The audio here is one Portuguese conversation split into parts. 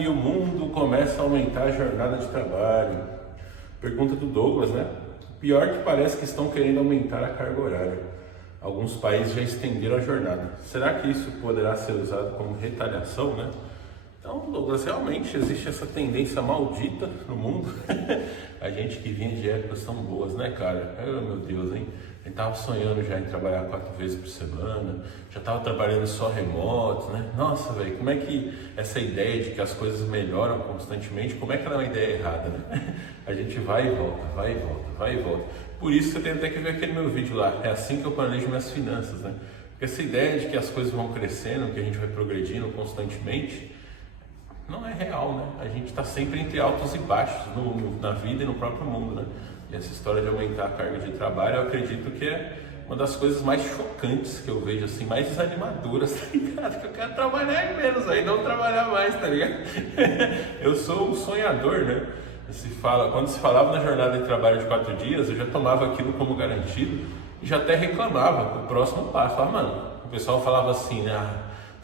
e o mundo começa a aumentar a jornada de trabalho. Pergunta do Douglas, né? Pior que parece que estão querendo aumentar a carga horária. Alguns países já estenderam a jornada. Será que isso poderá ser usado como retaliação, né? Então, Douglas, realmente existe essa tendência maldita no mundo. A gente que vinha de épocas tão boas, né, cara? Oh, meu Deus, hein? A gente tava sonhando já em trabalhar 4 vezes por semana, já tava trabalhando só remoto, né? Nossa, velho, como é que essa ideia de que as coisas melhoram constantemente, como é que ela é uma ideia errada, né? A gente vai e volta, vai e volta, vai e volta. Por isso você tem até que ver aquele meu vídeo lá, é assim que eu planejo minhas finanças, né? Porque essa ideia de que as coisas vão crescendo, que a gente vai progredindo constantemente, não é real, né? A gente está sempre entre altos e baixos na vida e no próprio mundo, né? E essa história de aumentar a carga de trabalho, eu acredito que é uma das coisas mais chocantes que eu vejo, assim, mais desanimadoras, tá ligado? Que eu quero trabalhar menos, aí não trabalhar mais, tá ligado? Eu sou um sonhador, né? Quando se falava na jornada de trabalho de 4 dias, eu já tomava aquilo como garantido e já até reclamava o próximo passo. Falava, mano, o pessoal falava assim, né?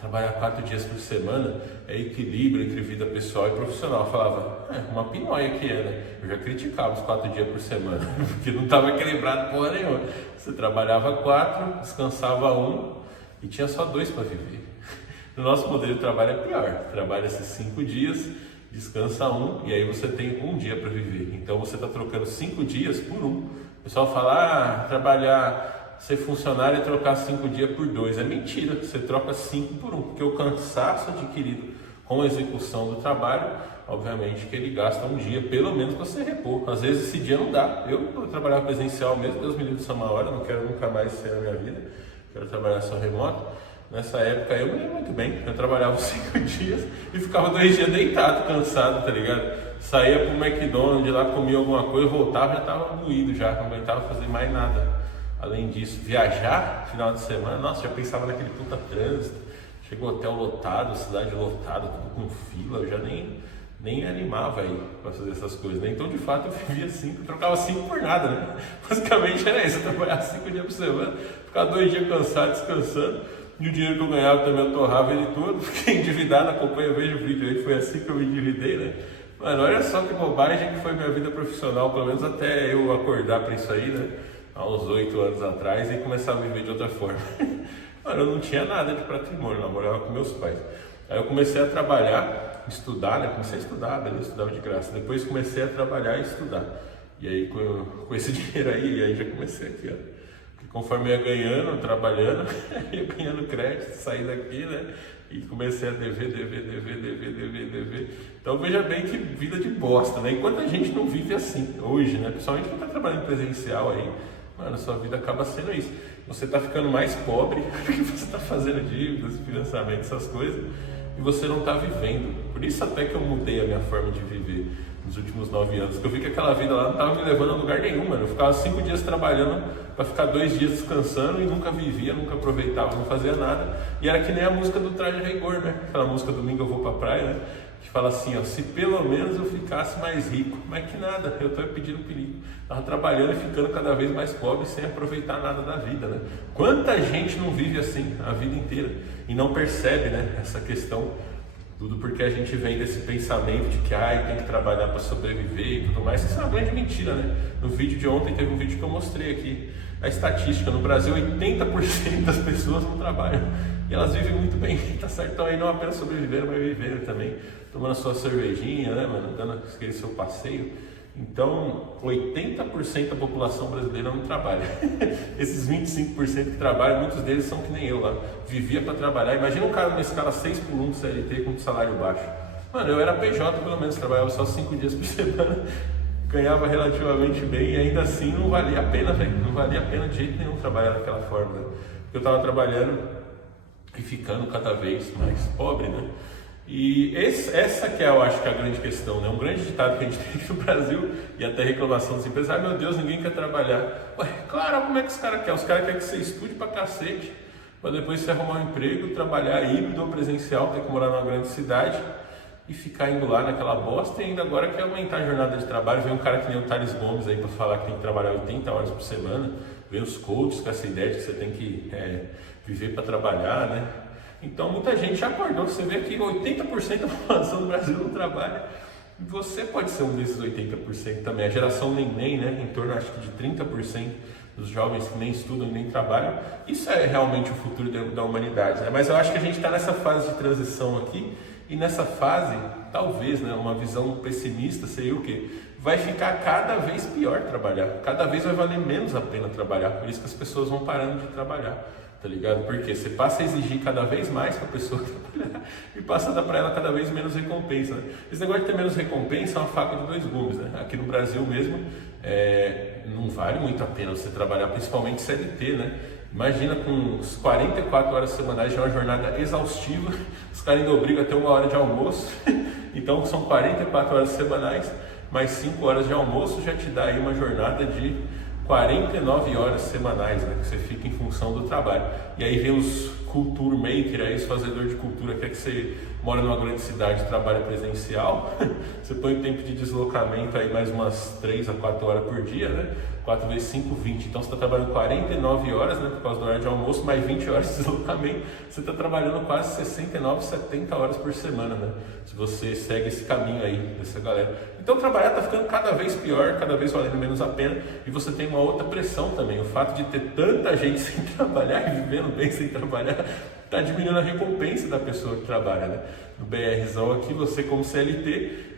Trabalhar 4 dias por semana é equilíbrio entre vida pessoal e profissional. Eu falava, uma pinóia que é, né? Eu já criticava os 4 dias por semana, porque não estava equilibrado porra nenhuma. Você trabalhava 4, descansava 1 e tinha só 2 para viver. No nosso modelo de trabalho é pior. Trabalha-se 5 dias, descansa 1 e aí você tem 1 dia para viver. Então você está trocando 5 dias por 1. O pessoal fala, ser funcionário e trocar 5 dias por 2. É mentira, você troca 5 por 1, porque o cansaço adquirido com a execução do trabalho, obviamente que ele gasta 1 dia, pelo menos para você repor. Às vezes esse dia não dá. Eu trabalhava presencial mesmo, Deus me livre dessa uma hora, não quero nunca mais ser na minha vida, quero trabalhar só remoto. Nessa época eu me lembro muito bem, eu trabalhava 5 dias e ficava 2 dias deitado, cansado, tá ligado? Saía pro McDonald's, lá comia alguma coisa, voltava já estava moído já, não aguentava fazer mais nada. Além disso, viajar final de semana, nossa, já pensava naquele puta trânsito, chegou hotel lotado, cidade lotada, tudo com fila, eu já nem animava aí para fazer essas coisas, né? Então, de fato, eu vivia 5, trocava 5 por nada, né? Basicamente era isso, eu trabalhava 5 dias por semana, ficava 2 dias cansado, descansando, e o dinheiro que eu ganhava também eu torrava ele todo, fiquei endividado, acompanha, veja o vídeo aí, foi assim que eu me endividei, né? Mano, olha só que bobagem que foi minha vida profissional, pelo menos até eu acordar para isso aí, né? Há uns 8 anos atrás e começar a viver de outra forma. Mano, eu não tinha nada de patrimônio, eu morava com meus pais. Aí eu comecei a trabalhar, estudar, né? Comecei a estudar, beleza, estudava de graça. Depois comecei a trabalhar e estudar. E aí com esse dinheiro aí já comecei aqui, ó. Porque conforme ia ganhando, trabalhando, ia ganhando crédito, saí daqui, né? E comecei a dever. Então veja bem que vida de bosta, né? Enquanto a gente não vive assim hoje, né? Principalmente quem está trabalhando presencial aí, mano, sua vida acaba sendo isso. Você está ficando mais pobre porque você está fazendo dívidas, financiamento, essas coisas, e você não está vivendo. Por isso até que eu mudei a minha forma de viver nos últimos 9 anos, porque eu vi que aquela vida lá não estava me levando a lugar nenhum, mano. Eu ficava 5 dias trabalhando para ficar 2 dias descansando e nunca vivia, nunca aproveitava, não fazia nada. E era que nem a música do Traje a Rigor, né? Aquela música Domingo Eu Vou Pra Praia, né? Que fala assim, ó, se pelo menos eu ficasse mais rico. Mas que nada, eu tô pedindo perigo. Tava trabalhando e ficando cada vez mais pobre sem aproveitar nada da vida, né? Quanta gente não vive assim a vida inteira e não percebe, né, essa questão. Tudo porque a gente vem desse pensamento de que tem que trabalhar para sobreviver e tudo mais. Isso é uma grande mentira, né? No vídeo de ontem teve um vídeo que eu mostrei aqui. A estatística, no Brasil 80% das pessoas não trabalham. E elas vivem muito bem, tá certo? Então aí não apenas sobreviveram, mas viveram também. Tomando a sua cervejinha, né, mano? Dando aquele seu passeio. Então, 80% da população brasileira não trabalha. Esses 25% que trabalham, muitos deles são que nem eu lá. Vivia para trabalhar. Imagina um cara numa escala 6 por 1 de CLT com salário baixo. Mano, eu era PJ pelo menos, trabalhava só 5 dias por semana. Ganhava relativamente bem e ainda assim não valia a pena, velho. Não valia a pena de jeito nenhum trabalhar daquela forma, né? Porque eu tava trabalhando e ficando cada vez mais pobre, né? E essa que eu acho que é a grande questão, né? Um grande ditado que a gente tem aqui no Brasil e até reclamação dos empresários, meu Deus, ninguém quer trabalhar. Ué, claro, como é que os caras querem? Os caras querem que você estude pra cacete, pra depois você arrumar um emprego, trabalhar híbrido ou presencial, ter que morar numa grande cidade e ficar indo lá naquela bosta e ainda agora quer aumentar a jornada de trabalho. Vem um cara que nem o Thales Gomes aí pra falar que tem que trabalhar 80 horas por semana, vem os coaches com essa ideia de que você tem que viver para trabalhar, né? Então muita gente já acordou, você vê que 80% da população do Brasil não trabalha. Você pode ser um desses 80% também. A geração neném, né, em torno acho que de 30% dos jovens que nem estudam e nem trabalham. Isso é realmente o futuro da humanidade, né? Mas eu acho que a gente está nessa fase de transição aqui, e nessa fase, talvez, né, uma visão pessimista seria o quê? Vai ficar cada vez pior trabalhar, cada vez vai valer menos a pena trabalhar, por isso que as pessoas vão parando de trabalhar. Tá ligado? Porque você passa a exigir cada vez mais para a pessoa trabalhar e passa a dar para ela cada vez menos recompensa, né? Esse negócio de ter menos recompensa é uma faca de dois gumes, né? Aqui no Brasil mesmo, não vale muito a pena você trabalhar, principalmente CLT, né? Imagina com uns 44 horas semanais de uma jornada exaustiva, os caras ainda obrigam a ter 1 hora de almoço, então são 44 horas semanais, mais 5 horas de almoço já te dá aí uma jornada de 49 horas semanais, né, que você fica em função do trabalho. E aí vem os culture maker, aí os fazedores de cultura, quer que você mora numa grande cidade e trabalha presencial, você põe o tempo de deslocamento aí mais umas 3 a 4 horas por dia, né? 4 vezes 5, 20. Então você está trabalhando 49 horas, né, por causa do horário de almoço, mais 20 horas de deslocamento. Você está trabalhando quase 69, 70 horas por semana, né? Se você segue esse caminho aí, dessa galera. Então trabalhar está ficando cada vez pior, cada vez valendo menos a pena. E você tem uma outra pressão também. O fato de ter tanta gente sem trabalhar e vivendo bem sem trabalhar, está diminuindo a recompensa da pessoa que trabalha, né? No BRzão aqui, você como CLT,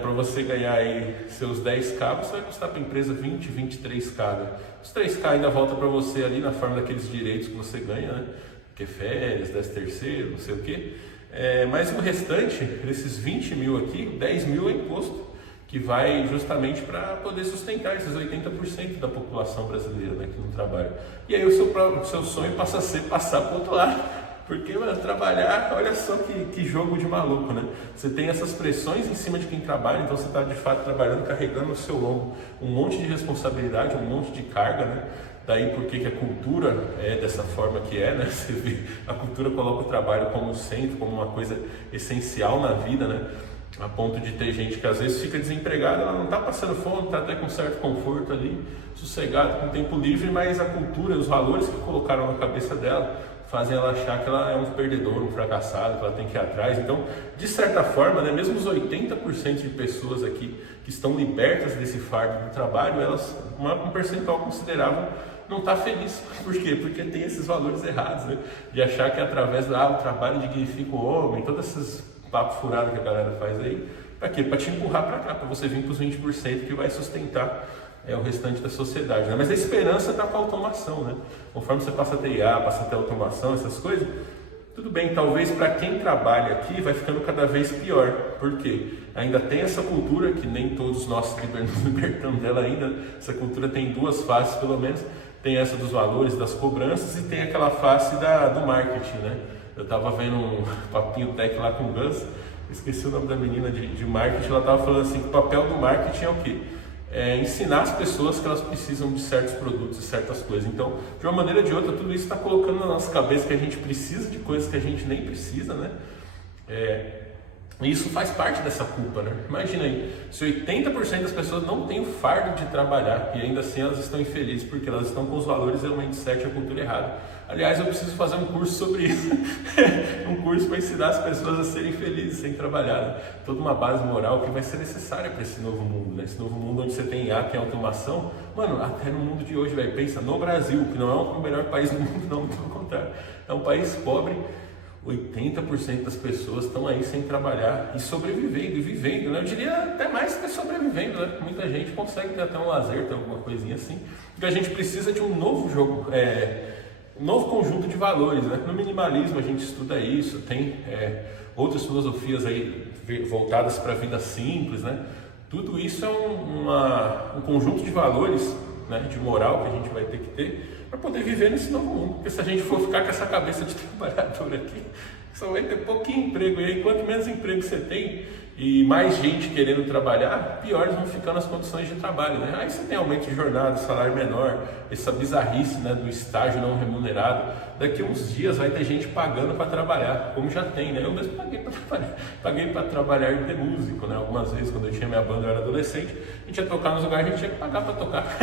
para você ganhar aí seus 10k, você vai custar para a empresa 20, 23k. Né? Os 3k ainda volta para você ali na forma daqueles direitos que você ganha, né? Que é férias, 13º, não sei o que. Mas o restante, desses 20 mil aqui, 10 mil é imposto, que vai justamente para poder sustentar esses 80% da população brasileira, né, que não trabalha. E aí o seu sonho passa a ser passar para o outro lado. Porque, mano, trabalhar, olha só que jogo de maluco, né? Você tem essas pressões em cima de quem trabalha, então você está de fato trabalhando, carregando no seu lombo um monte de responsabilidade, um monte de carga, né? Daí porque que a cultura é dessa forma que é, né? Você vê, a cultura coloca o trabalho como centro, como uma coisa essencial na vida, né? A ponto de ter gente que às vezes fica desempregada, ela não está passando fome, está até com certo conforto ali, sossegado, com tempo livre, mas a cultura, os valores que colocaram na cabeça dela fazem ela achar que ela é um perdedor, um fracassado, que ela tem que ir atrás. Então, de certa forma, né, mesmo os 80% de pessoas aqui que estão libertas desse fardo do trabalho, elas, um percentual considerável, não está feliz. Por quê? Porque tem esses valores errados, né? De achar que através do trabalho dignifica o homem, todos esses papos furados que a galera faz aí, para quê? Para te empurrar para cá, para você vir para os 20% que vai sustentar o restante da sociedade, né? Mas a esperança está com a automação, né? Conforme você passa a ter IA, passa a ter automação, essas coisas, tudo bem, talvez para quem trabalha aqui vai ficando cada vez pior. Por quê? Ainda tem essa cultura, que nem todos nós nos libertamos dela ainda. Essa cultura tem duas faces, pelo menos. Tem essa dos valores, das cobranças, e tem aquela face do marketing, né? Eu estava vendo um papinho tech lá com o Gus, esqueci o nome da menina de marketing, ela estava falando assim, que o papel do marketing é o quê? Ensinar as pessoas que elas precisam de certos produtos e certas coisas. Então, de uma maneira ou de outra, tudo isso está colocando na nossa cabeça que a gente precisa de coisas que a gente nem precisa, né? E isso faz parte dessa culpa, né? Imagina aí, se 80% das pessoas não têm o fardo de trabalhar e ainda assim elas estão infelizes porque elas estão com os valores e o mindset e a cultura errada. Aliás, eu preciso fazer um curso sobre isso, um curso para ensinar as pessoas a serem felizes sem trabalhar, né? Toda uma base moral que vai ser necessária para esse novo mundo, né? Esse novo mundo onde você tem IA, tem automação. Mano, até no mundo de hoje, velho, pensa no Brasil, que não é o melhor país do mundo, não, pelo contrário, é um país pobre. 80% das pessoas estão aí sem trabalhar e sobrevivendo e vivendo, né? Eu diria até mais que sobrevivendo, né? Muita gente consegue ter até um lazer, ter alguma coisinha assim, porque a gente precisa de um novo jogo, um novo conjunto de valores, né? No minimalismo a gente estuda isso, tem outras filosofias aí voltadas para a vida simples, né? Tudo isso é um conjunto de valores, né? De moral que a gente vai ter que ter para poder viver nesse novo mundo. Porque se a gente for ficar com essa cabeça de trabalhador aqui, só vai ter pouquinho emprego. E aí, quanto menos emprego você tem e mais gente querendo trabalhar, piores vão ficando as condições de trabalho, né? Aí você tem aumento de jornada, salário menor, essa bizarrice, né, do estágio não remunerado. Daqui a uns dias vai ter gente pagando para trabalhar, como já tem, né? Eu mesmo paguei para trabalhar e ter músico, né? Algumas vezes, quando eu tinha minha banda, eu era adolescente, a gente ia tocar nos lugares, a gente tinha que pagar para tocar.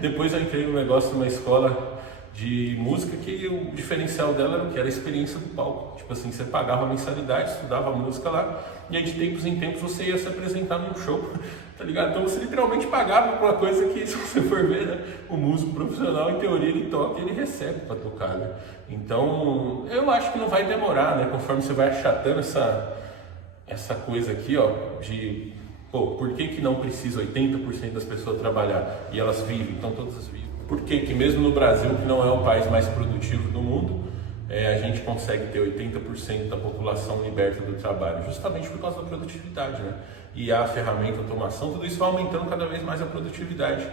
Depois eu entrei no negócio de uma escola de música que o diferencial dela era o que? Era a experiência do palco. Tipo assim, você pagava a mensalidade, estudava a música lá, e aí de tempos em tempos você ia se apresentar num show, tá ligado? Então você literalmente pagava por uma coisa que, se você for ver, né, o músico profissional, em teoria, ele toca e ele recebe para tocar, né? Então, eu acho que não vai demorar, né? Conforme você vai achatando essa coisa aqui, ó, de, pô, por que não precisa 80% das pessoas trabalhar e elas vivem, então todas vivem? Por que mesmo no Brasil, que não é o país mais produtivo do mundo, a gente consegue ter 80% da população liberta do trabalho? Justamente por causa da produtividade, né? E a ferramenta, a automação, tudo isso vai aumentando cada vez mais a produtividade.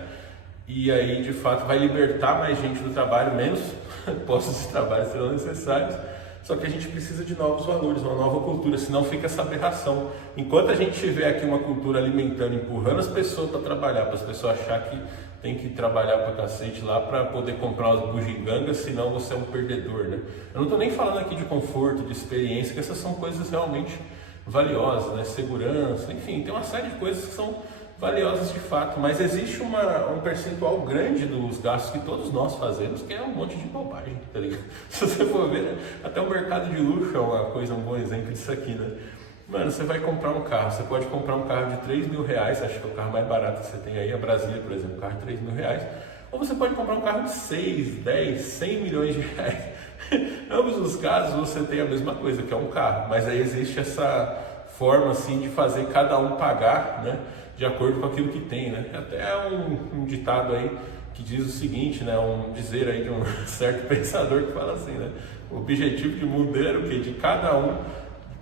E aí, de fato, vai libertar mais gente do trabalho, menos postos de trabalho serão necessários. Só que a gente precisa de novos valores, uma nova cultura, senão fica essa aberração. Enquanto a gente tiver aqui uma cultura alimentando, empurrando as pessoas para trabalhar, para as pessoas acharem que tem que trabalhar pra cacete lá para poder comprar as bugigangas, senão você é um perdedor, né? Eu não estou nem falando aqui de conforto, de experiência, que essas são coisas realmente valiosas, né? Segurança, enfim, tem uma série de coisas que são valiosas de fato, mas existe um percentual grande dos gastos que todos nós fazemos, que é um monte de bobagem, tá ligado? Se você for ver, né? Até o mercado de luxo é uma coisa, um bom exemplo disso aqui, né? Mano, você vai comprar um carro, você pode comprar um carro de 3 mil reais, acho que é o carro mais barato que você tem aí, a Brasília, por exemplo, um carro de 3 mil reais, ou você pode comprar um carro de 6, 10, 100 milhões de reais. Ambos os casos você tem a mesma coisa, que é um carro, mas aí existe essa forma assim de fazer cada um pagar, né, de acordo com aquilo que tem, né? Até um ditado aí que diz o seguinte, né, um dizer aí de um certo pensador que fala assim, né, o objetivo de mundo era o quê? De cada um,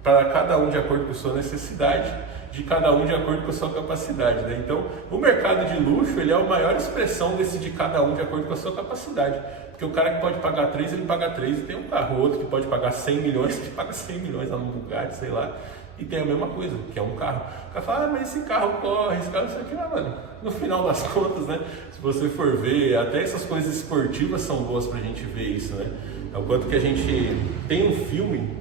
para cada um de acordo com a sua necessidade, de cada um de acordo com a sua capacidade, né? Então, o mercado de luxo, ele é a maior expressão desse de cada um de acordo com a sua capacidade, porque o cara que pode pagar 3, ele paga 3 e tem um carro, o outro que pode pagar 100 milhões, ele paga 100 milhões lá no Bugatti, sei lá, e tem a mesma coisa, que é um carro. O cara fala, mas esse carro corre, esse carro não sei o que, mano, no final das contas, né, se você for ver, até essas coisas esportivas são boas pra gente ver isso, né? É o quanto que a gente tem um filme.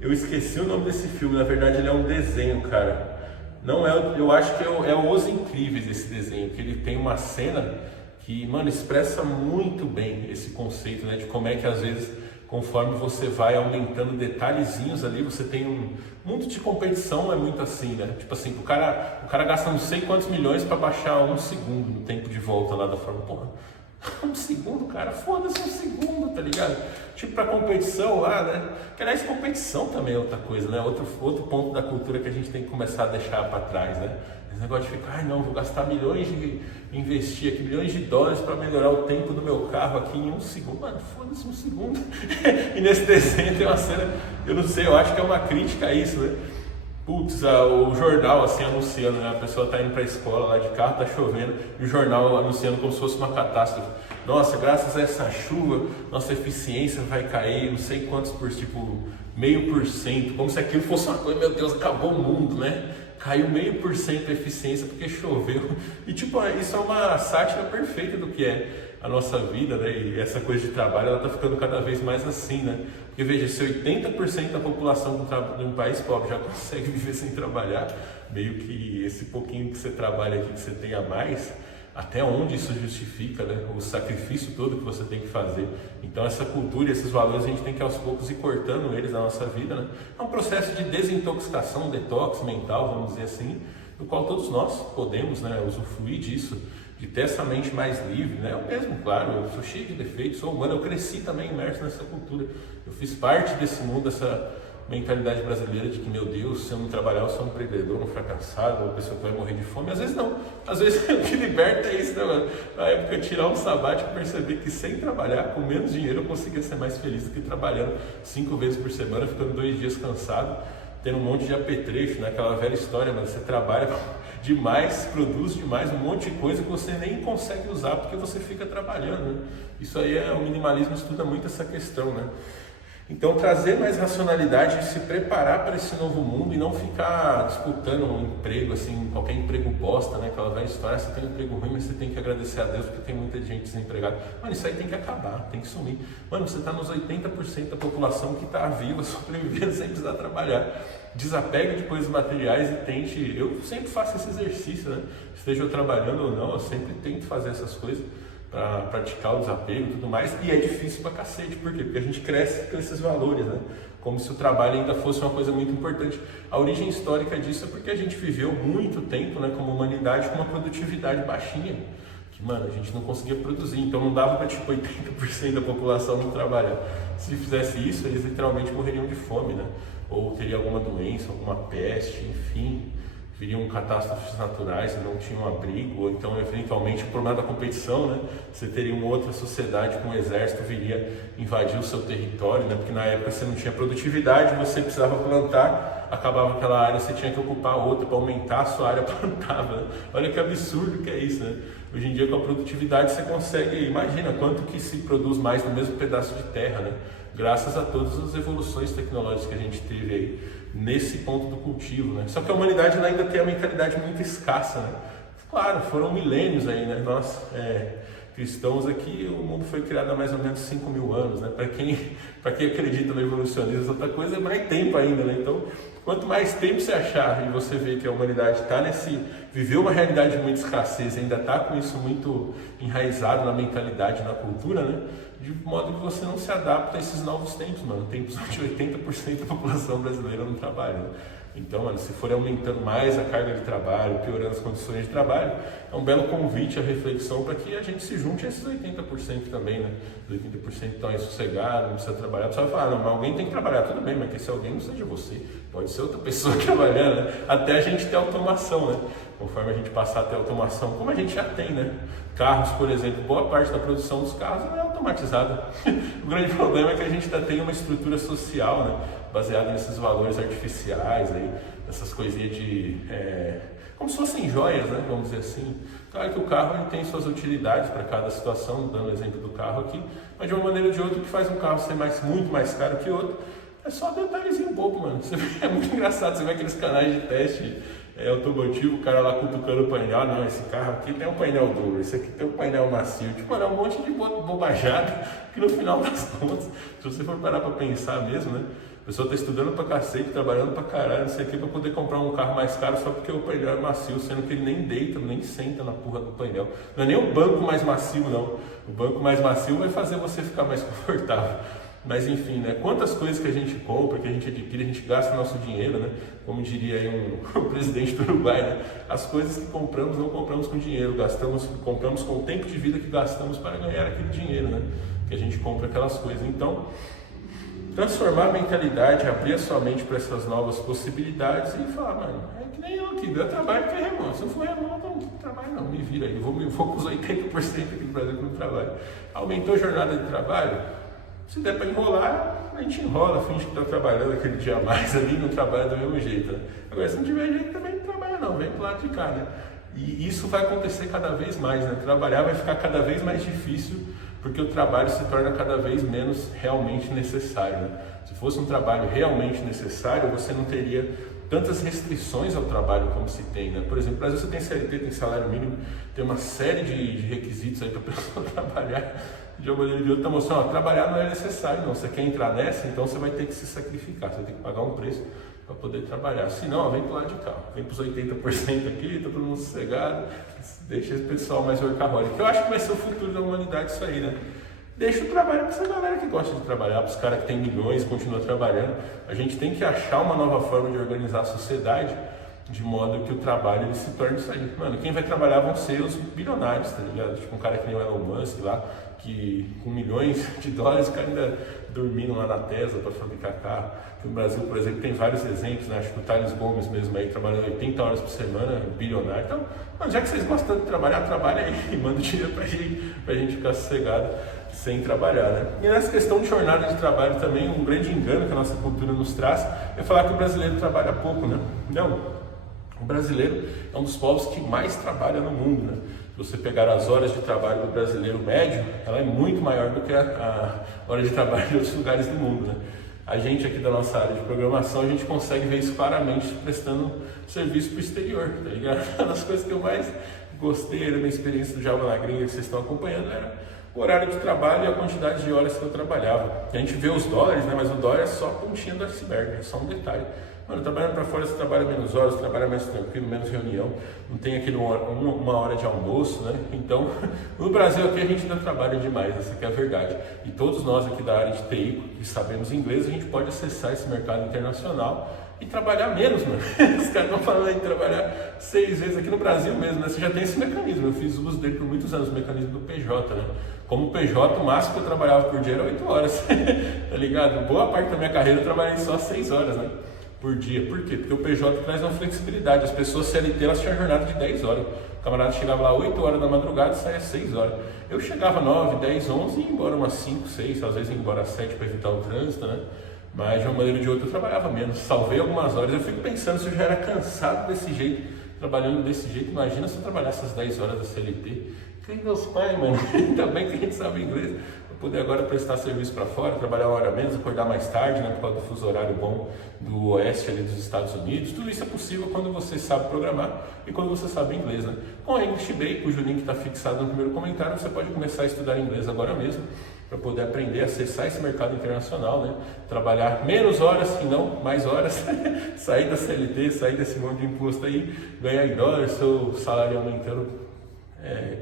Eu esqueci o nome desse filme, na verdade ele é um desenho, cara. Não é, eu acho que é Os Incríveis esse desenho, que ele tem uma cena que, mano, expressa muito bem esse conceito, né, de como é que às vezes, conforme você vai aumentando detalhezinhos ali, você tem um mundo de competição, é muito assim, né? Tipo assim, o cara gasta não sei quantos milhões para baixar 1 segundo no tempo de volta lá da Fórmula, porra. 1 segundo, cara, foda-se 1 segundo, tá ligado? Tipo, pra competição lá, né? Que aliás, competição também é outra coisa, né? Outro ponto da cultura que a gente tem que começar a deixar pra trás, né? Esse negócio de ficar, ai não, vou gastar investir aqui milhões de dólares pra melhorar o tempo do meu carro aqui em 1 segundo. Mano, foda-se 1 segundo. E nesse desenho tem uma cena, eu não sei, eu acho que é uma crítica a isso, né? Putz, o jornal assim anunciando, né? A pessoa tá indo pra escola lá de carro, tá chovendo, e o jornal anunciando como se fosse uma catástrofe. Nossa, graças a essa chuva, nossa eficiência vai cair, não sei quantos tipo, 0,5%, como se aquilo fosse uma coisa, meu Deus, acabou o mundo, né? Caiu 0,5% a eficiência porque choveu. E tipo, isso é uma sátira perfeita do que é a nossa vida, né? E essa coisa de trabalho, ela tá ficando cada vez mais assim, né? Porque veja, se 80% da população de um país pobre já consegue viver sem trabalhar, meio que esse pouquinho que você trabalha aqui, que você tem a mais, até onde isso justifica, né? O sacrifício todo que você tem que fazer. Então essa cultura e esses valores a gente tem que aos poucos ir cortando eles na nossa vida, né? É um processo de desintoxicação, detox mental, vamos dizer assim, no qual todos nós podemos, né, usufruir disso, de ter essa mente mais livre, né? Eu mesmo, claro, eu sou cheio de defeitos, sou humano, eu cresci também imerso nessa cultura, eu fiz parte desse mundo, dessa mentalidade brasileira de que, meu Deus, se eu não trabalhar eu sou um perdedor, um fracassado, uma pessoa que vai morrer de fome. Às vezes não, às vezes o que liberta é isso, né, mano? Na época tirar um sabático e perceber que sem trabalhar, com menos dinheiro, eu conseguia ser mais feliz do que trabalhando 5 vezes por semana, ficando 2 dias cansado, tendo um monte de apetrecho, né? Aquela velha história, mano, você trabalha demais, produz demais, um monte de coisa que você nem consegue usar porque você fica trabalhando, né? Isso aí o minimalismo estuda muito essa questão, né? Então trazer mais racionalidade, se preparar para esse novo mundo e não ficar disputando um emprego, assim, qualquer emprego bosta, né? Aquela velha história, você tem um emprego ruim, mas você tem que agradecer a Deus porque tem muita gente desempregada. Mano, isso aí tem que acabar, tem que sumir. Mano, você está nos 80% da população que está viva, sobrevivendo sem precisar trabalhar. Desapegue de coisas materiais e tente, eu sempre faço esse exercício, né? Esteja eu trabalhando ou não, eu sempre tento fazer essas coisas. para praticar o desapego e tudo mais, e é difícil pra cacete. Por quê? Porque a gente cresce com esses valores, né? Como se o trabalho ainda fosse uma coisa muito importante. A origem histórica disso é porque a gente viveu muito tempo, né, como humanidade, com uma produtividade baixinha, que, mano, a gente não conseguia produzir, então não dava para, tipo, 80% da população não trabalhar. Se fizesse isso, eles literalmente morreriam de fome, né? Ou teria alguma doença, alguma peste, enfim, viriam catástrofes naturais e não tinham abrigo, ou então eventualmente o problema da competição, né? Você teria uma outra sociedade com um exército viria invadir o seu território, né? Porque na época você não tinha produtividade, você precisava plantar, acabava aquela área, você tinha que ocupar outra para aumentar a sua área plantável, né? Olha que absurdo que é isso, né? Hoje em dia com a produtividade você consegue, imagina quanto que se produz mais no mesmo pedaço de terra, né? Graças a todas as evoluções tecnológicas que a gente teve aí nesse ponto do cultivo, né? Só que a humanidade ainda tem a mentalidade muito escassa, né? Claro, foram milênios aí, né? Nós, cristãos aqui, o mundo foi criado há mais ou menos 5.000 anos, né? Para quem acredita no evolucionismo, outra coisa é mais tempo ainda, né? Então, quanto mais tempo você achar e você vê que a humanidade viveu uma realidade de muita escassez, ainda está com isso muito enraizado na mentalidade, na cultura, né? De modo que você não se adapta a esses novos tempos, mano. Tempos onde 80% da população brasileira não trabalha, né? Então, mano, se for aumentando mais a carga de trabalho, piorando as condições de trabalho, é um belo convite à reflexão para que a gente se junte a esses 80% também, né? Os 80% estão aí sossegados, não precisa trabalhar. Você vai falar, não, mas alguém tem que trabalhar, tudo bem, mas que esse alguém não seja você, pode ser outra pessoa trabalhando, né? Até a gente ter automação, né? Conforme a gente passar a ter automação, como a gente já tem, né? Carros, por exemplo, boa parte da produção dos carros é automatizada. O grande problema é que a gente ainda tem uma estrutura social, né? Baseada nesses valores artificiais, aí, essas coisinhas de... como se fossem joias, né? Vamos dizer assim. Claro que o carro ele tem suas utilidades para cada situação, dando o exemplo do carro aqui, mas de uma maneira ou de outra, o que faz um carro ser muito mais caro que outro é só detalhezinho pouco, mano. É muito engraçado, você vê aqueles canais de teste automotivo, o cara lá cutucando o painel, não, esse carro aqui tem um painel duro, esse aqui tem um painel macio, tipo, mano, é um monte de bobajada que no final das contas, se você for parar pra pensar mesmo, né, a pessoa tá estudando pra cacete, trabalhando pra caralho, não sei o que, pra poder comprar um carro mais caro só porque o painel é macio, sendo que ele nem deita, nem senta na porra do painel. Não é nem o banco mais macio, não. O banco mais macio vai fazer você ficar mais confortável. Mas enfim, né? Quantas coisas que a gente compra, que a gente adquire, a gente gasta nosso dinheiro, né? Como diria aí um presidente do Uruguai, né? As coisas que compramos, não compramos com dinheiro, compramos com o tempo de vida que gastamos para ganhar aquele dinheiro, né? Que a gente compra aquelas coisas. Então, transformar a mentalidade, abrir a sua mente para essas novas possibilidades e falar, mano, é que nem eu aqui, eu trabalho porque é remoto. Se eu for remoto, eu não trabalho não, me vira aí. Eu vou com os 80% aqui do Brasil que não trabalho. Aumentou a jornada de trabalho? Se der para enrolar, a gente enrola, finge que está trabalhando aquele dia a mais ali, não trabalha do mesmo jeito, né? Agora, se não tiver jeito, também não trabalha não, vem pro lado de cá, né? E isso vai acontecer cada vez mais, né? Trabalhar vai ficar cada vez mais difícil, porque o trabalho se torna cada vez menos realmente necessário, né? Se fosse um trabalho realmente necessário, você não teria tantas restrições ao trabalho como se tem, né? Por exemplo, no Brasil você tem CLT, tem salário mínimo, tem uma série de requisitos aí para a pessoa trabalhar de uma maneira ou de outra, tá mostrando, trabalhar não é necessário, não. Você quer entrar nessa, então você vai ter que se sacrificar, você vai ter que pagar um preço para poder trabalhar. Se não, vem pro lado de cá, vem para os 80% aqui, tá todo mundo sossegado, deixa esse pessoal mais workaholic. Eu acho que vai ser o futuro da humanidade isso aí, né? Deixa o trabalho para essa galera que gosta de trabalhar, para os caras que tem milhões e continuam trabalhando. A gente tem que achar uma nova forma de organizar a sociedade de modo que o trabalho ele se torne isso aí. Mano, quem vai trabalhar vão ser os bilionários, tá ligado? Tipo um cara que nem o Elon Musk lá, que com milhões de dólares, o cara ainda dormindo lá na Tesla para fabricar carro. No Brasil, por exemplo, tem vários exemplos, né? Acho que o Thales Gomes mesmo aí, trabalhando 80 horas por semana, bilionário. Então, mano, já que vocês gostam de trabalhar, trabalha aí e manda dinheiro pra gente ficar sossegado sem trabalhar, né? E nessa questão de jornada de trabalho também, um grande engano que a nossa cultura nos traz é falar que o brasileiro trabalha pouco, né? Não, o brasileiro é um dos povos que mais trabalha no mundo, né? Se você pegar as horas de trabalho do brasileiro médio, ela é muito maior do que a hora de trabalho de outros lugares do mundo, né? A gente aqui da nossa área de programação, a gente consegue ver isso claramente prestando serviço para o exterior, tá ligado? Uma das coisas que eu mais gostei da minha experiência do Java na Gringa que vocês estão acompanhando era o horário de trabalho e a quantidade de horas que eu trabalhava. A gente vê os dólares, né? Mas o dólar é só a pontinha do iceberg, é só um detalhe. Mano, trabalhando para fora você trabalha menos horas, trabalha mais tranquilo, menos reunião, não tem aquele uma hora de almoço, né? Então, no Brasil aqui a gente ainda trabalha demais, essa aqui é a verdade. E todos nós aqui da área de TI, que sabemos inglês, a gente pode acessar esse mercado internacional e trabalhar menos, mano. Os caras estão falando aí de trabalhar 6 vezes aqui no Brasil mesmo, né? Você já tem esse mecanismo, eu fiz uso dele por muitos anos, o mecanismo do PJ, né? Como PJ, o máximo que eu trabalhava por dia era 8 horas, tá ligado? Boa parte da minha carreira eu trabalhei só 6 horas, né? Por dia. Por quê? Porque o PJ traz uma flexibilidade. As pessoas CLT, elas tinham jornada de 10 horas. O camarada chegava lá 8 horas da madrugada e saía 6 horas. Eu chegava 9, 10, 11 e ia embora umas 5, 6, às vezes ia embora às 7 para evitar o trânsito, né? Mas de uma maneira ou de outra eu trabalhava menos. Salvei algumas horas. Eu fico pensando, se eu já era cansado desse jeito, trabalhando desse jeito, imagina se eu trabalhasse as 10 horas da CLT. Quem meus pais, mano? Ainda bem que a gente sabe inglês. Poder agora prestar serviço para fora, trabalhar uma hora menos, acordar mais tarde, né, por causa do fuso horário bom do oeste ali dos Estados Unidos. Tudo isso é possível quando você sabe programar e quando você sabe inglês, né? Com a English Bay, cujo link está fixado no primeiro comentário, você pode começar a estudar inglês agora mesmo, para poder aprender a acessar esse mercado internacional, né? Trabalhar menos horas e não mais horas, sair da CLT, sair desse monte de imposto aí, ganhar em dólar, seu salário aumentando.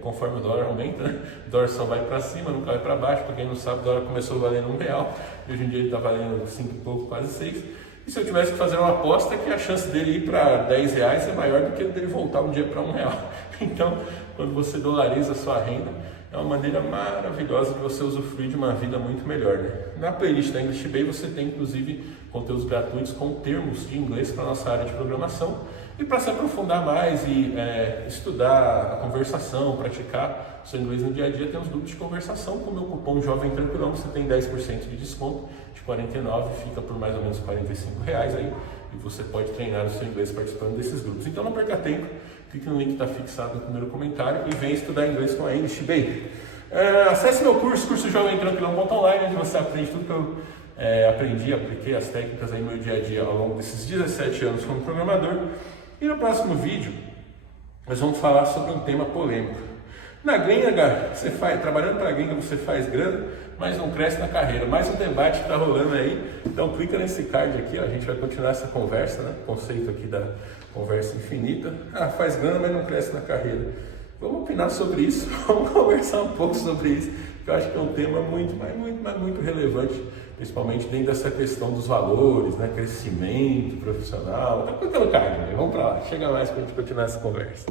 Conforme o dólar aumenta, né? O dólar só vai para cima, nunca vai para baixo. Para quem não sabe, o dólar começou valendo R$1 e hoje em dia ele está valendo 5 e pouco, quase 6. E se eu tivesse que fazer uma aposta, que a chance dele ir para R$10 é maior do que dele voltar um dia para R$1. Então, quando você dolariza a sua renda, é uma maneira maravilhosa de você usufruir de uma vida muito melhor, né? Na playlist da English Bay você tem inclusive conteúdos gratuitos com termos de inglês para a nossa área de programação. E para se aprofundar mais e estudar a conversação, praticar o seu inglês no dia a dia, temos grupos de conversação com o meu cupom Jovem Tranquilão, você tem 10% de desconto, de 49 fica por mais ou menos R$45 aí, e você pode treinar o seu inglês participando desses grupos. Então não perca tempo, clique no link que está fixado no primeiro comentário e venha estudar inglês com a English Bay. Acesse meu curso Jovem Tranquilão.online, onde você aprende tudo que eu aprendi, apliquei as técnicas aí no meu dia a dia ao longo desses 17 anos como programador. E no próximo vídeo, nós vamos falar sobre um tema polêmico. Na gringa, trabalhando para a gringa, você faz grana, mas não cresce na carreira. Mais um debate que está rolando aí. Então clica nesse card aqui, ó, a gente vai continuar essa conversa, né? O conceito aqui da conversa infinita. Faz grana, mas não cresce na carreira. Vamos opinar sobre isso, vamos conversar um pouco sobre isso, que eu acho que é um tema muito relevante, principalmente dentro dessa questão dos valores, né? Crescimento profissional. Tá colocando card, né? Vamos para lá, chega mais para a gente continuar essa conversa.